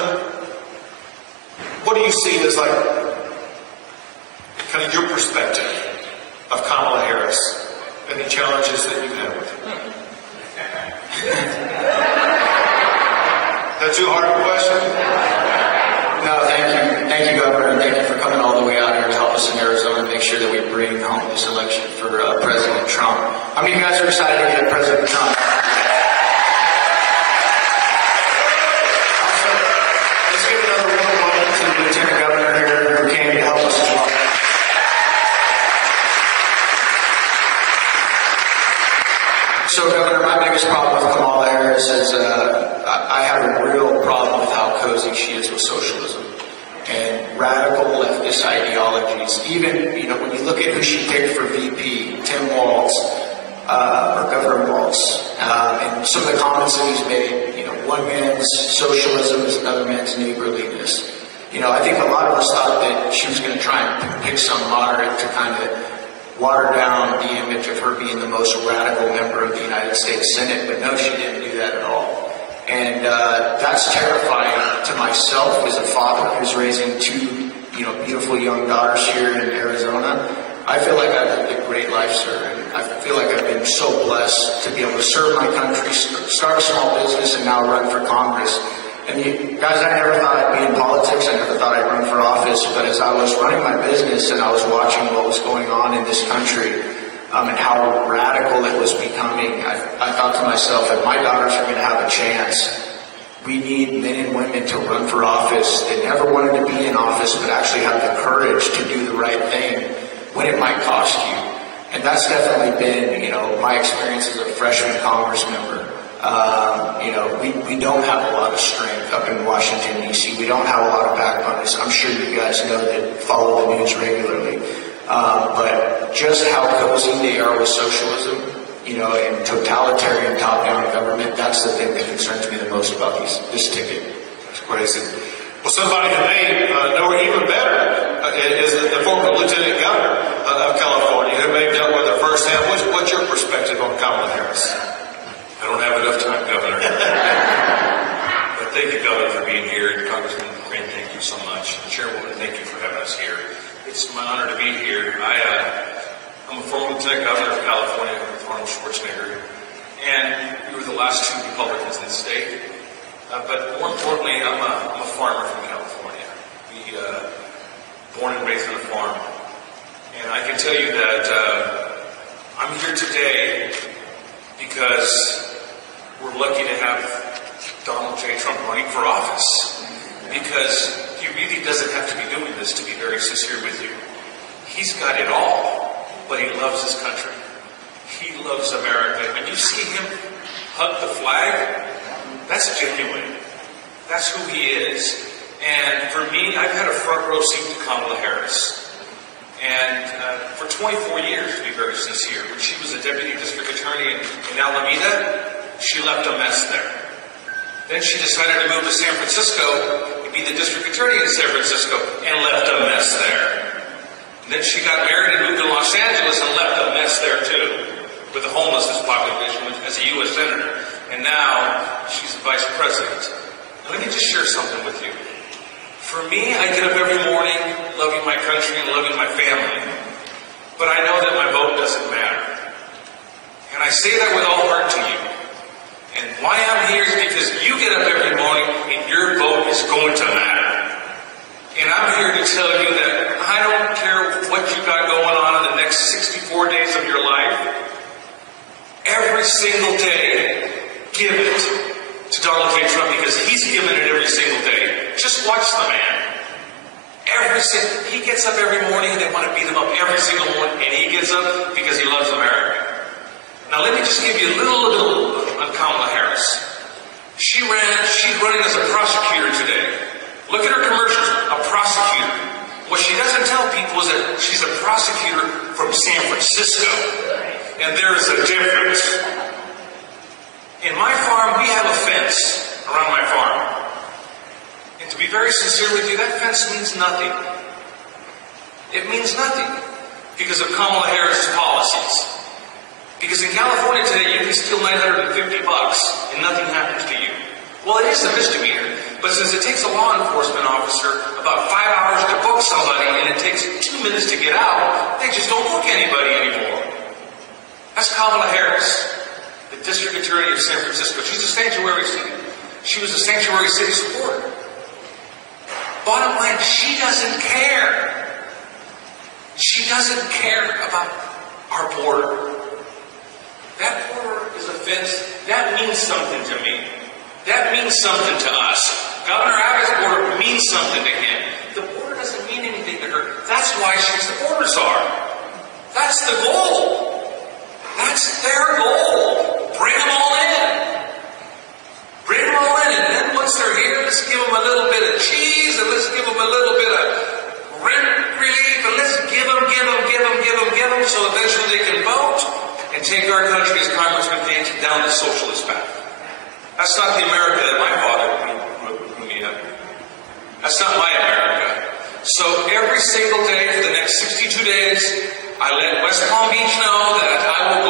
Congressman, what do you see as like kind of your perspective of Kamala Harris and the challenges that you've had with her? Is that too hard a question? No, thank you. Thank you, Governor, and thank you for coming all the way out here to help us in Arizona and make sure that we bring home this election for President Trump. How many of you guys are excited to get President Trump? Also, let's give another warm welcome to the Lieutenant Governor here who came to help us as well. So, Governor, my biggest problem with Kamala Harris is I have a real problem with how cozy she is with socialism and radical leftist ideologies. Even, when you look at who she picked for VP, Tim Walz, or Governor Walz, and some of the comments that he's made, one man's socialism is another man's neighborliness. I think a lot of us thought that she was going to try and pick some moderate to kind of water down the image of her being the most radical member of the United States Senate, but no, she didn't do that at all. And that's terrifying to myself as a father who's raising two, beautiful young daughters here in Arizona. I feel like I've lived a great life, sir, and I feel like I've been so blessed to be able to serve my country, start a small business, and now run for Congress. And guys, I never thought I'd be in politics. I never thought I'd run for office. But as I was running my business and I was watching what was going on in this country and how radical it was becoming, I thought to myself, if my daughters are going to have a chance, we need men and women to run for office that never wanted to be in office but actually have the courage to do the right thing when it might cost you. And that's definitely been, my experience as a freshman Congress member. We don't have a lot of strength up in Washington, D.C. We don't have a lot of backboners. I'm sure you guys know that follow the news regularly. But just how cozy they are with socialism, and totalitarian top-down government, that's the thing that concerns me the most about this ticket. That's crazy. Well, somebody who may know her even better is the former Lieutenant Governor of California, who may have dealt with her firsthand. What's your perspective on Kamala Harris? I don't have enough time, Governor. But thank you, Governor, for being here. And Congressman Crane, thank you so much. And Chairwoman, thank you for having us here. It's my honor to be here. I'm a former Lieutenant Governor of California with Arnold Schwarzenegger. And we were the last two Republicans in the state. But more importantly, I'm a farmer from California. We born and raised on a farm. And I can tell you that I'm here today because we're lucky to have Donald J. Trump running for office, because he really doesn't have to be doing this, to be very sincere with you. He's got it all, but he loves his country. He loves America. When you see him hug the flag, that's genuine. That's who he is. And for me, I've had a front row seat to Kamala Harris. And for 24 years, to be very sincere, when she was a deputy district attorney in Alameda, she left a mess there. Then she decided to move to San Francisco and be the district attorney in San Francisco and left a mess there. And then she got married and moved to Los Angeles and left a mess there too, with the homelessness population as a U.S. Senator. And now she's the Vice President. Now, let me just share something with you. For me, I get up every morning loving my country and loving my family. But I know that my vote doesn't matter. And I say that with all heart to you. And why I'm here is because you get up every morning and your vote is going to matter. And I'm here to tell you that I don't care what you got going on in the next 64 days of your life. Every single day, give it to Donald J. Trump, because he's given it every single day. Just watch the man. He gets up every morning and they want to beat him up every single morning, and he gets up because he loves America. Now let me just give you a little on Kamala Harris. She's running as a prosecutor today. Look at her commercials, a prosecutor. What she doesn't tell people is that she's a prosecutor from San Francisco. And there is a difference. In my farm, we have a fence around my farm. And to be very sincere with you, that fence means nothing. It means nothing because of Kamala Harris' policies. Because in California today, you can steal $950 and nothing happens to you. Well, it is a misdemeanor. But since it takes a law enforcement officer about 5 hours to book somebody and it takes 2 minutes to get out, they just don't book anybody anymore. That's Kamala Harris, the district attorney of San Francisco. She's a sanctuary city. She was a sanctuary city supporter. Bottom line, she doesn't care. She doesn't care about our border. That border is a fence. That means something to me. That means something to us. Governor Abbott's border means something to him. The border doesn't mean anything to her. That's why she's the border czar. That's the goal. That's their goal. Bring them all in. Bring them all in. And then once they're here, let's give them a little bit of cheese and let's give them a little bit of rent relief and let's give them so eventually they can vote and take our country, as Congressman Page, down the socialist path. That's not the America that my father grew me up. That's not my America. So every single day for the next 62 days, I let West Palm Beach know that I will go